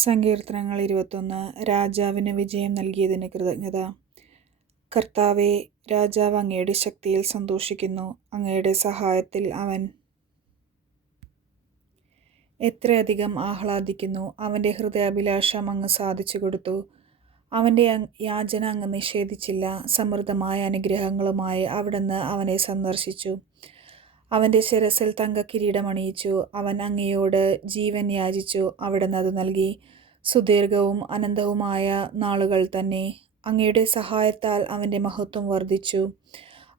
സങ്കീർത്തനങ്ങൾ 21. രാജാവിന് വിജയം നൽകിയതിന് കൃതജ്ഞത. കർത്താവേ, രാജാവ് അങ്ങയുടെ ശക്തിയിൽ സന്തോഷിക്കുന്നു. അങ്ങയുടെ സഹായത്തിൽ അവൻ എത്രയധികം ആഹ്ലാദിക്കുന്നു. അവൻ്റെ ഹൃദയാഭിലാഷം അങ്ങ് സാധിച്ചു കൊടുത്തു. അവൻ്റെ യാചന അങ്ങ് നിഷേധിച്ചില്ല. സമൃദ്ധമായ അനുഗ്രഹങ്ങളുമായി അവിടുന്ന് അവനെ സന്ദർശിച്ചു. അവൻ്റെ ശിരസിൽ തങ്കക്കിരീടമണിയിച്ചു. അവൻ അങ്ങയോട് ജീവൻ യാചിച്ചു, അവിടുന്ന് അത് നൽകി. സുദീർഘവും അനന്തവുമായ നാളുകൾ തന്നെ അങ്ങയുടെ സഹായത്താൽ അവൻ്റെ മഹത്വം വർദ്ധിച്ചു.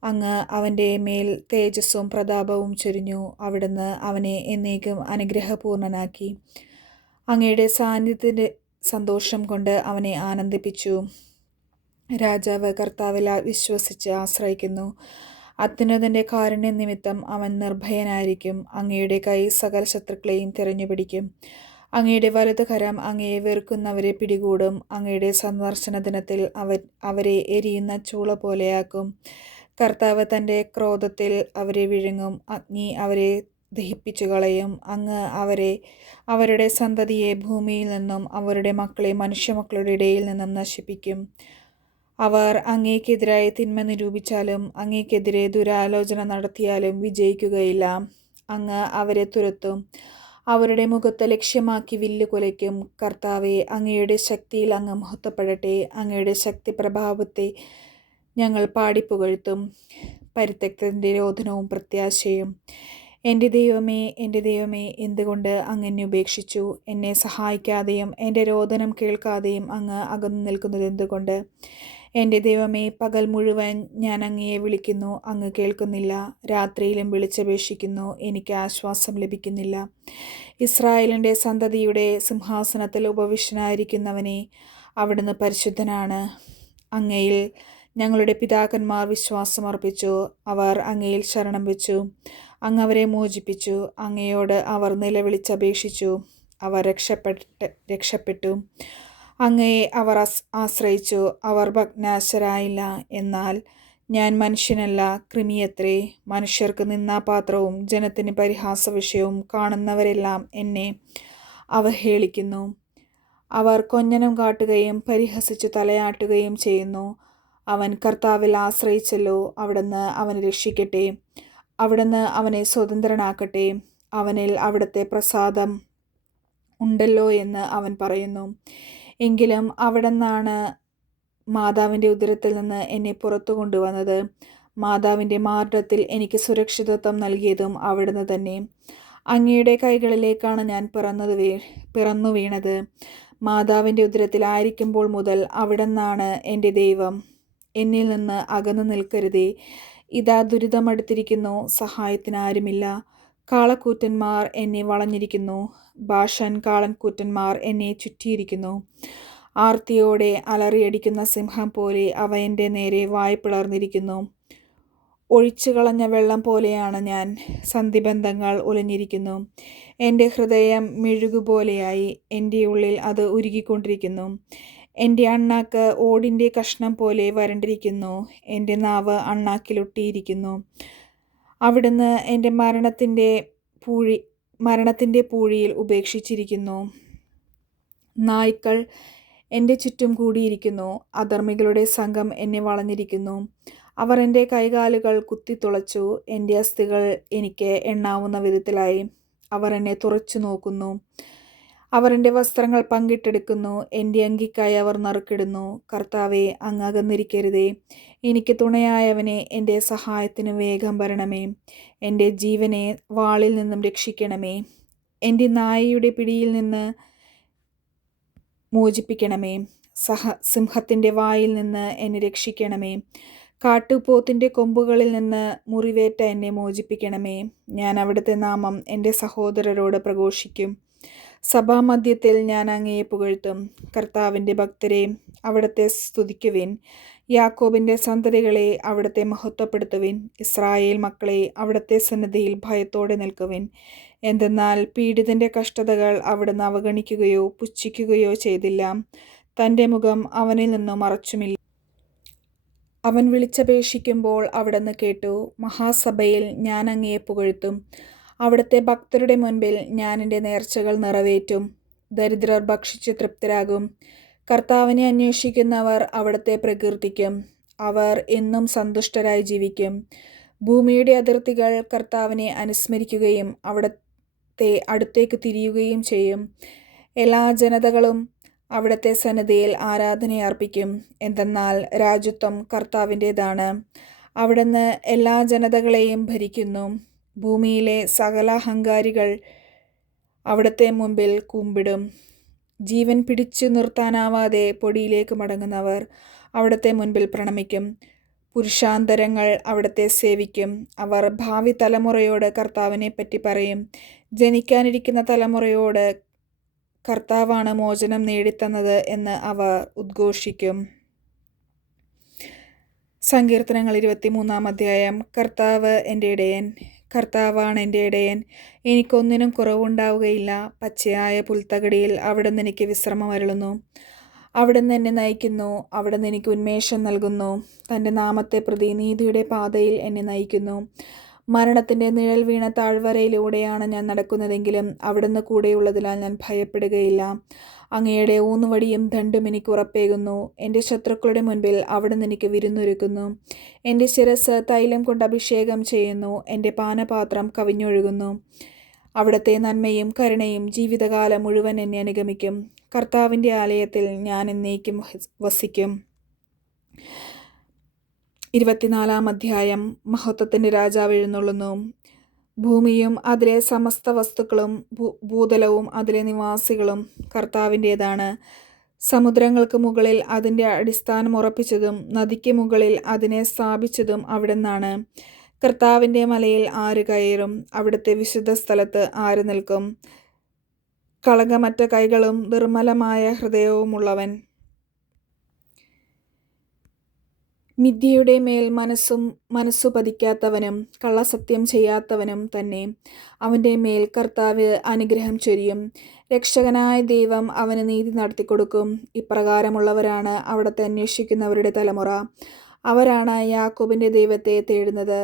അങ്ങ് അവൻ്റെ മേൽ തേജസ്സും പ്രതാപവും ചൊരിഞ്ഞു. അവിടുന്ന് അവനെ എന്നേക്കും അനുഗ്രഹപൂർണനാക്കി. അങ്ങയുടെ സാന്നിധ്യത്തിൻ്റെ സന്തോഷം കൊണ്ട് അവനെ ആനന്ദിപ്പിച്ചു. രാജാവ് കർത്താവിൽ വിശ്വസിച്ച് ആശ്രയിക്കുന്നു. അത്യുന്നതൻ്റെ കാരുണ്യ നിമിത്തം അവൻ നിർഭയനായിരിക്കും. അങ്ങയുടെ കൈ സകല ശത്രുക്കളെയും തിരഞ്ഞുപിടിക്കും. അങ്ങയുടെ വലതുകരം അങ്ങയെ വെറുക്കുന്നവരെ പിടികൂടും. അങ്ങയുടെ സന്ദർശന ദിനത്തിൽ അവരെ എരിയുന്ന ചൂള പോലെയാക്കും. കർത്താവ് തൻ്റെ ക്രോധത്തിൽ അവരെ വിഴുങ്ങും. അഗ്നി അവരെ ദഹിപ്പിച്ചു കളയും. അങ്ങ് അവരുടെ സന്തതിയെ ഭൂമിയിൽ നിന്നും അവരുടെ മക്കളെ മനുഷ്യമക്കളുടെ ഇടയിൽ നിന്നും നശിപ്പിക്കും. അവർ അങ്ങേക്കെതിരായി തിന്മ നിരൂപിച്ചാലും അങ്ങേക്കെതിരെ ദുരാലോചന നടത്തിയാലും വിജയിക്കുകയില്ല. അങ്ങ് അവരെ തുരത്തും. അവരുടെ മുഖത്ത് ലക്ഷ്യമാക്കി വില്ല് കുലയ്ക്കും. കർത്താവെ, അങ്ങയുടെ ശക്തിയിൽ അങ്ങ് മഹത്വപ്പെടട്ടെ. അങ്ങയുടെ ശക്തി പ്രഭാവത്തെ ഞങ്ങൾ പാടിപ്പുകഴ്ത്തും. പരിത്യക്തൻ്റെ രോദനവും പ്രത്യാശയും. എൻ്റെ ദൈവമേ, എൻ്റെ ദൈവമേ, എന്തുകൊണ്ട് അങ്ങ് എന്നെ ഉപേക്ഷിച്ചു? എന്നെ സഹായിക്കാതെയും എൻ്റെ രോദനം കേൾക്കാതെയും അങ്ങ് അകന്നു നിൽക്കുന്നത് എന്തുകൊണ്ട്? എൻ്റെ ദൈവമേ, പകൽ മുഴുവൻ ഞാൻ അങ്ങയെ വിളിക്കുന്നു, അങ്ങ് കേൾക്കുന്നില്ല. രാത്രിയിലും വിളിച്ചപേക്ഷിക്കുന്നു, എനിക്ക് ആശ്വാസം ലഭിക്കുന്നില്ല. ഇസ്രായേലിൻ്റെ സന്തതിയുടെ സിംഹാസനത്തിൽ ഉപവിഷ്ടനായിരിക്കുന്നവനെ, അവിടുന്ന് പരിശുദ്ധനാണ്. അങ്ങയിൽ ഞങ്ങളുടെ പിതാക്കന്മാർ വിശ്വാസമർപ്പിച്ചു. അവർ അങ്ങയിൽ ശരണം വെച്ചു. അങ്ങ് അവരെ മോചിപ്പിച്ചു. അങ്ങയോട് അവർ നിലവിളിച്ചപേക്ഷിച്ചു. അവർ രക്ഷപ്പെട്ടു. അങ്ങയെ അവർ ആശ്രയിച്ചു. അവർ ഭഗ്നാശരായില്ല. എന്നാൽ ഞാൻ മനുഷ്യനല്ല, കൃമിയത്രേ. മനുഷ്യർക്ക് നിന്ദാപാത്രവും ജനത്തിന് പരിഹാസവിഷയവും. കാണുന്നവരെല്ലാം എന്നെ അവഹേളിക്കുന്നു. അവർ കൊഞ്ഞനം കാട്ടുകയും പരിഹസിച്ചു തലയാട്ടുകയും ചെയ്യുന്നു. അവൻ കർത്താവിൽ ആശ്രയിച്ചല്ലോ. അവിടുന്ന് അവനെ രക്ഷിക്കട്ടെ. അവിടുന്ന് അവനെ സ്വതന്ത്രനാക്കട്ടെ. അവനിൽ അവിടുത്തെ പ്രസാദം ഉണ്ടല്ലോ എന്ന് അവൻ പറയുന്നു. എങ്കിലും അവിടുന്നാണ് മാതാവിൻ്റെ ഉദരത്തിൽ നിന്ന് എന്നെ പുറത്തു കൊണ്ടുവന്നത്. മാതാവിൻ്റെ മാർദ്ദത്തിൽ എനിക്ക് സുരക്ഷിതത്വം നൽകിയതും അവിടുന്ന് തന്നെ. അങ്ങയുടെ കൈകളിലേക്കാണ് ഞാൻ പിറന്നു വീണത്. മാതാവിൻ്റെ ഉദരത്തിലായിരിക്കുമ്പോൾ മുതൽ അവിടുന്നാണ് എൻ്റെ ദൈവം. എന്നിൽ നിന്ന് അകന്നു നിൽക്കരുതേ. ഇതാ ദുരിതമടുത്തിരിക്കുന്നു, സഹായത്തിനാരുമില്ല. കാളക്കൂറ്റന്മാർ എന്നെ വളഞ്ഞിരിക്കുന്നു. ബാഷാൻ കാളൻകൂറ്റന്മാർ എന്നെ ചുറ്റിയിരിക്കുന്നു. ആർത്തിയോടെ അലറിയടിക്കുന്ന സിംഹം പോലെ അവ എൻ്റെ നേരെ വായ് പിളർന്നിരിക്കുന്നു. ഒഴിച്ചുകളഞ്ഞ വെള്ളം പോലെയാണ് ഞാൻ. സന്ധിബന്ധങ്ങൾ ഉലഞ്ഞിരിക്കുന്നു. എൻ്റെ ഹൃദയം മെഴുകുപോലെയായി. എൻ്റെ ഉള്ളിൽ അത് ഉരുകിക്കൊണ്ടിരിക്കുന്നു. എൻ്റെ അണ്ണാക്ക് ഓടിൻ്റെ കഷ്ണം പോലെ വരണ്ടിരിക്കുന്നു. എൻ്റെ നാവ് അണ്ണാക്കിലൊട്ടിയിരിക്കുന്നു. അവിടുന്ന് എൻ്റെ മരണത്തിൻ്റെ പൂഴിയിൽ ഉപേക്ഷിച്ചിരിക്കുന്നു. നായ്ക്കൾ എൻ്റെ ചുറ്റും കൂടിയിരിക്കുന്നു. അധർമ്മികളുടെ സംഘം എന്നെ വളഞ്ഞിരിക്കുന്നു. അവർ എൻ്റെ കൈകാലുകൾ കുത്തിത്തുളച്ചു. എൻ്റെ അസ്ഥികൾ എനിക്ക് എണ്ണാവുന്ന വിധത്തിലായി. അവർ എന്നെ തുറച്ചു നോക്കുന്നു. അവർ എൻ്റെ വസ്ത്രങ്ങൾ പങ്കിട്ടെടുക്കുന്നു. എൻ്റെ അങ്കിക്കായി അവർ നറുക്കിടുന്നു. കർത്താവെ, അങ്ങ് അകന്നിരിക്കരുതേ. എനിക്ക് തുണയായവനെ, എൻ്റെ സഹായത്തിന് വേഗം വരണമേ. എൻ്റെ ജീവനെ വാളിൽ നിന്നും രക്ഷിക്കണമേ. എൻ്റെ നായയുടെ പിടിയിൽ നിന്ന് മോചിപ്പിക്കണമേ. സിംഹത്തിൻ്റെ വായിൽ നിന്ന് എന്നെ രക്ഷിക്കണമേ. കാട്ടുപോത്തിൻ്റെ കൊമ്പുകളിൽ നിന്ന് മുറിവേറ്റ എന്നെ മോചിപ്പിക്കണമേ. ഞാൻ അവിടുത്തെ നാമം എൻ്റെ സഹോദരരോട് പ്രഘോഷിക്കും. സഭാമധ്യത്തിൽ ഞാൻ അങ്ങയെ പുകഴ്ത്തും. കർത്താവിൻ്റെ ഭക്തരെ, അവിടുത്തെ സ്തുതിക്കുവിൻ. യാക്കോബിൻ്റെ സന്തതികളെ, അവിടുത്തെ മഹത്വപ്പെടുത്തുവിൻ. ഇസ്രായേൽ മക്കളെ, അവിടുത്തെ സന്നിധിയിൽ ഭയത്തോടെ നിൽക്കുവിൻ. എന്തെന്നാൽ പീഡിതൻ്റെ കഷ്ടതകൾ അവിടുന്ന് അവഗണിക്കുകയോ പുച്ഛിക്കുകയോ ചെയ്തില്ല. തൻ്റെ മുഖം അവനിൽ നിന്നും മറച്ചുമില്ല. അവൻ വിളിച്ചപേക്ഷിക്കുമ്പോൾ അവിടുന്ന് കേട്ടു. മഹാസഭയിൽ ഞാൻ അങ്ങയെ പുകഴ്ത്തും. അവിടുത്തെ ഭക്തരുടെ മുൻപിൽ ഞാൻ എൻ്റെ നേർച്ചകൾ നിറവേറ്റും. ദരിദ്രർ ഭക്ഷിച്ച് തൃപ്തരാകും. കർത്താവിനെ അന്വേഷിക്കുന്നവർ അവിടുത്തെ പ്രകീർത്തിക്കും. അവർ എന്നും സന്തുഷ്ടരായി ജീവിക്കും. ഭൂമിയുടെ അതിർത്തികൾ കർത്താവിനെ അനുസ്മരിക്കുകയും അവിടുത്തെ അടുത്തേക്ക് തിരിയുകയും ചെയ്യും. എല്ലാ ജനതകളും അവിടുത്തെ സന്നിധിയിൽ ആരാധനയർപ്പിക്കും. എന്തെന്നാൽ രാജ്യത്വം കർത്താവിൻ്റേതാണ്. അവിടുന്ന് എല്ലാ ജനതകളെയും ഭരിക്കുന്നു. ഭൂമിയിലെ സകല അഹങ്കാരികൾ അവിടുത്തെ മുമ്പിൽ കുമ്പിടും. ജീവൻ പിടിച്ചു നിർത്താനാവാതെ പൊടിയിലേക്ക് മടങ്ങുന്നവർ അവിടുത്തെ മുൻപിൽ പ്രണമിക്കും. പുരുഷാന്തരങ്ങൾ അവിടുത്തെ സേവിക്കും. അവർ ഭാവി തലമുറയോട് കർത്താവിനെ പറ്റി പറയും. ജനിക്കാനിരിക്കുന്ന തലമുറയോട് കർത്താവാണ് മോചനം നേടിത്തന്നത് എന്ന് അവർ ഉദ്ഘോഷിക്കും. സങ്കീർത്തനങ്ങൾ 23-ാം അധ്യായം. കർത്താവ് എൻ്റെ ഇടയൻ, കർത്താവാണ് എൻ്റെ ഇടയൻ, എനിക്കൊന്നിനും കുറവുണ്ടാവുകയില്ല. പച്ചയായ പുൽത്തകിടിയിൽ അവിടുന്ന് എനിക്ക് വിശ്രമം അരുളുന്നു. അവിടുന്ന് എന്നെ നയിക്കുന്നു. അവിടുന്ന് എനിക്ക് ഉന്മേഷം നൽകുന്നു. തൻ്റെ നാമത്തെ പ്രതി നീതിയുടെ പാതയിൽ എന്നെ നയിക്കുന്നു. മരണത്തിൻ്റെ നിഴൽ വീണ താഴ്വരയിലൂടെയാണ് ഞാൻ നടക്കുന്നതെങ്കിലും അവിടുന്ന് കൂടെയുള്ളതിനാൽ ഞാൻ ഭയപ്പെടുകയില്ല. അങ്ങയുടെ ഊന്നുവടിയും ദണ്ഡും എനിക്ക് ഉറപ്പേകുന്നു. എൻ്റെ ശത്രുക്കളുടെ മുൻപിൽ അവിടുന്ന് എനിക്ക് വിരുന്നൊരുക്കുന്നു. എൻ്റെ ശിരസ്സ് തൈലം കൊണ്ട് അഭിഷേകം ചെയ്യുന്നു. എൻ്റെ പാനപാത്രം കവിഞ്ഞൊഴുകുന്നു. അവിടുത്തെ നന്മയും കരുണയും ജീവിതകാലം മുഴുവൻ എന്നെ അനുഗമിക്കും. കർത്താവിൻ്റെ ആലയത്തിൽ ഞാൻ എന്നേക്കും വസിക്കും. 24-ാം അധ്യായം. മഹത്വത്തിൻ്റെ രാജാവ് എഴുന്നള്ളുന്നു. ഭൂമിയും അതിലെ സമസ്ത വസ്തുക്കളും ഭൂതലവും അതിലെ നിവാസികളും കർത്താവിൻ്റേതാണ്. സമുദ്രങ്ങൾക്ക് മുകളിൽ അതിൻ്റെ അടിസ്ഥാനം ഉറപ്പിച്ചതും നദിക്ക് മുകളിൽ അതിനെ സ്ഥാപിച്ചതും അവിടുന്നാണ്. കർത്താവിൻ്റെ മലയിൽ ആര് കയറും? അവിടുത്തെ വിശുദ്ധ സ്ഥലത്ത് ആര് നിൽക്കും? കളങ്കമറ്റ കൈകളും നിർമ്മലമായ ഹൃദയവുമുള്ളവൻ, മിഥ്യയുടെ മേൽ മനസ്സു പതിക്കാത്തവനും കള്ളസത്യം ചെയ്യാത്തവനും തന്നെ അവൻ്റെ മേൽ കർത്താവ് അനുഗ്രഹം ചൊരിയും. രക്ഷകനായ ദൈവം അവന് നീതി നടത്തിക്കൊടുക്കും. ഇപ്രകാരമുള്ളവരാണ് അവിടുത്തെ അന്വേഷിക്കുന്നവരുടെ തലമുറ. അവരാണ് യാക്കോബിൻ്റെ ദൈവത്തെ തേടുന്നത്.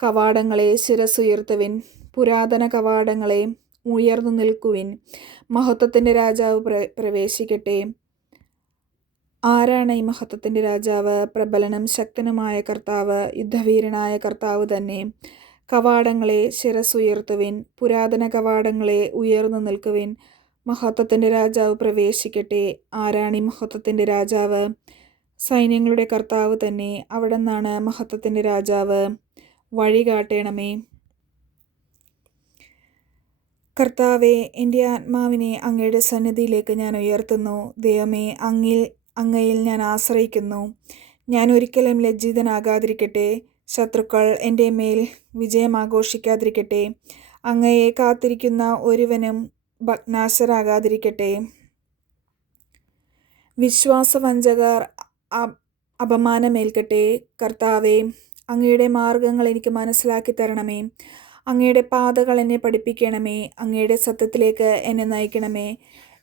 കവാടങ്ങളെ ശിരസ്സുയർത്തുവിൻ, പുരാതന കവാടങ്ങളെ ഉയർന്നു നിൽക്കുവിൻ. മഹത്വത്തിൻ്റെ രാജാവ് പ്രവേശിക്കട്ടെ. ആരാണ് ഈ മഹത്വത്തിൻ്റെ രാജാവ്? പ്രബലനും ശക്തനുമായ കർത്താവ്, യുദ്ധവീരനായ കർത്താവ് തന്നെ. കവാടങ്ങളെ ശിരസ്സുയർത്തുവിൻ, പുരാതന കവാടങ്ങളെ ഉയർന്നു നിൽക്കുവിൻ. മഹത്വത്തിൻ്റെ രാജാവ് പ്രവേശിക്കട്ടെ. ആരാണ് ഈ മഹത്വത്തിൻ്റെ രാജാവ്? സൈന്യങ്ങളുടെ കർത്താവ് തന്നെ. അവിടുന്നാണ് മഹത്വത്തിൻ്റെ രാജാവ്. വഴി കാട്ടണമേ. കർത്താവെ, എൻ്റെ ആത്മാവിനെ അങ്ങയുടെ സന്നിധിയിലേക്ക് ഞാൻ ഉയർത്തുന്നു. ദൈവമേ, അങ്ങയിൽ ഞാൻ ആശ്രയിക്കുന്നു. ഞാൻ ഒരിക്കലും ലജ്ജിതനാകാതിരിക്കട്ടെ. ശത്രുക്കൾ എൻ്റെ മേൽ വിജയം ആഘോഷിക്കാതിരിക്കട്ടെ. അങ്ങയെ കാത്തിരിക്കുന്ന ഒരുവനും ഭഗ്നാശരാകാതിരിക്കട്ടെ. വിശ്വാസവഞ്ചകർ അപമാനമേൽക്കട്ടെ. കർത്താവെ, അങ്ങയുടെ മാർഗങ്ങൾ എനിക്ക് മനസ്സിലാക്കി തരണമേ. അങ്ങയുടെ പാതകൾ എന്നെ പഠിപ്പിക്കണമേ. അങ്ങയുടെ സത്യത്തിലേക്ക് എന്നെ നയിക്കണമേ.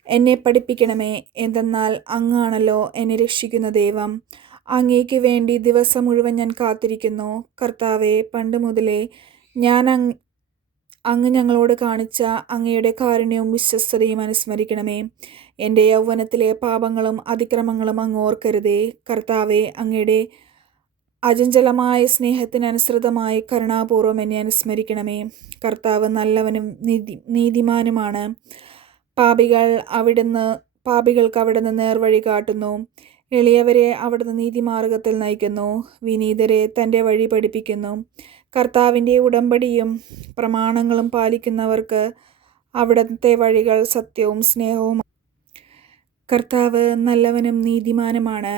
എന്നെ പഠിപ്പിക്കണമേ. എന്തെന്നാൽ അങ്ങാണല്ലോ എന്നെ രക്ഷിക്കുന്ന ദൈവം. അങ്ങേക്ക് വേണ്ടി ദിവസം മുഴുവൻ ഞാൻ കാത്തിരിക്കുന്നു. കർത്താവെ, പണ്ട് മുതലേ അങ്ങ് ഞങ്ങളോട് കാണിച്ച അങ്ങയുടെ കാരുണ്യവും വിശ്വസ്തതയും അനുസ്മരിക്കണമേ. എൻ്റെ യൗവനത്തിലെ പാപങ്ങളും അതിക്രമങ്ങളും അങ്ങ് ഓർക്കരുതേ. കർത്താവെ, അങ്ങയുടെ അചഞ്ചലമായ സ്നേഹത്തിനനുസൃതമായി കരുണാപൂർവ്വം എന്നെ അനുസ്മരിക്കണമേ. കർത്താവ് നല്ലവനും നീതിമാനുമാണ്. പാപികൾക്ക് അവിടുന്ന് നേർവഴി കാട്ടുന്നു. എളിയവരെ അവിടുന്ന് നീതിമാർഗത്തിൽ നയിക്കുന്നു. വിനീതരെ തൻ്റെ വഴി പഠിപ്പിക്കുന്നു. കർത്താവിൻ്റെ ഉടമ്പടിയും പ്രമാണങ്ങളും പാലിക്കുന്നവർക്ക് അവിടുത്തെ വഴികൾ സത്യവും സ്നേഹവും. കർത്താവ് നല്ലവനും നീതിമാനുമാണ്.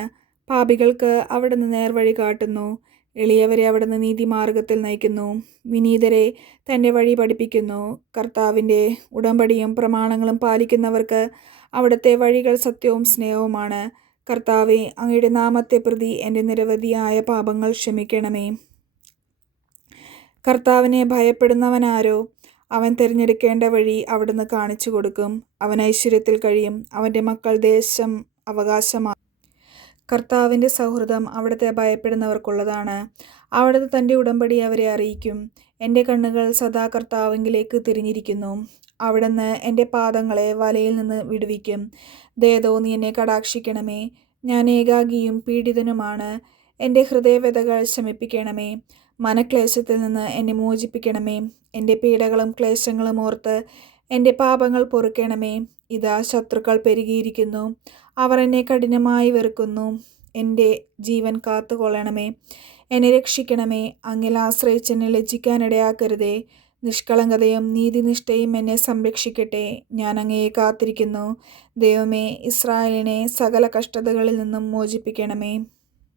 പാപികൾക്ക് അവിടുന്ന് നേർവഴി കാട്ടുന്നു. എളിയവരെ അവിടുന്ന് നീതിമാർഗത്തിൽ നയിക്കുന്നു. വിനീതരെ തൻ്റെ വഴി പഠിപ്പിക്കുന്നു. കർത്താവിൻ്റെ ഉടമ്പടിയും പ്രമാണങ്ങളും പാലിക്കുന്നവർക്ക് അവിടുത്തെ വഴികൾ സത്യവും സ്നേഹവുമാണ്. കർത്താവെ, അങ്ങയുടെ നാമത്തെ പ്രതി എൻ്റെ നിരവധിയായ പാപങ്ങൾ ക്ഷമിക്കണമേ. കർത്താവിനെ ഭയപ്പെടുന്നവനാരോ? അവൻ തിരഞ്ഞെടുക്കേണ്ട വഴി അവിടുന്ന് കാണിച്ചു കൊടുക്കും. അവൻ ഐശ്വര്യത്തിൽ കഴിയും. അവൻ്റെ മക്കൾ ദേശം അവകാശമാക്കും. കർത്താവിൻ്റെ സൗഹൃദം അവിടുത്തെ ഭയപ്പെടുന്നവർക്കുള്ളതാണ്. അവിടുത്തെ തൻ്റെ ഉടമ്പടി അവരെ അറിയിക്കും. എൻ്റെ കണ്ണുകൾ സദാ കർത്താവിങ്കിലേക്ക് തിരിഞ്ഞിരിക്കുന്നു. അവിടുന്ന് എൻ്റെ പാദങ്ങളെ വലയിൽ നിന്ന് വിടുവിക്കും. ദയ നീ എന്നെ കടാക്ഷിക്കണമേ. ഞാൻ ഏകാകിയും പീഡിതനുമാണ്. എൻ്റെ ഹൃദയവ്യതകൾ ശമിപ്പിക്കണമേ. മനക്ലേശത്തിൽ നിന്ന് എന്നെ മോചിപ്പിക്കണമേ. എൻ്റെ പീഡകളും ക്ലേശങ്ങളും ഓർത്ത് എൻ്റെ പാപങ്ങൾ പൊറുക്കണമേ. ഇതാ ശത്രുക്കൾ പെരുകിയിരിക്കുന്നു. അവർ എന്നെ കഠിനമായി വെറുക്കുന്നു. എൻ്റെ ജീവൻ കാത്തുകൊള്ളണമേ. എന്നെ രക്ഷിക്കണമേ. അങ്ങിൽ ആശ്രയിച്ച് എന്നെ ലജ്ജിക്കാനിടയാക്കരുതേ. നിഷ്കളങ്കതയും നീതിനിഷ്ഠയും എന്നെ സംരക്ഷിക്കട്ടെ. ഞാൻ അങ്ങയെ കാത്തിരിക്കുന്നു. ദൈവമേ, ഇസ്രായേലിനെ സകല കഷ്ടതകളിൽ നിന്നും മോചിപ്പിക്കണമേ.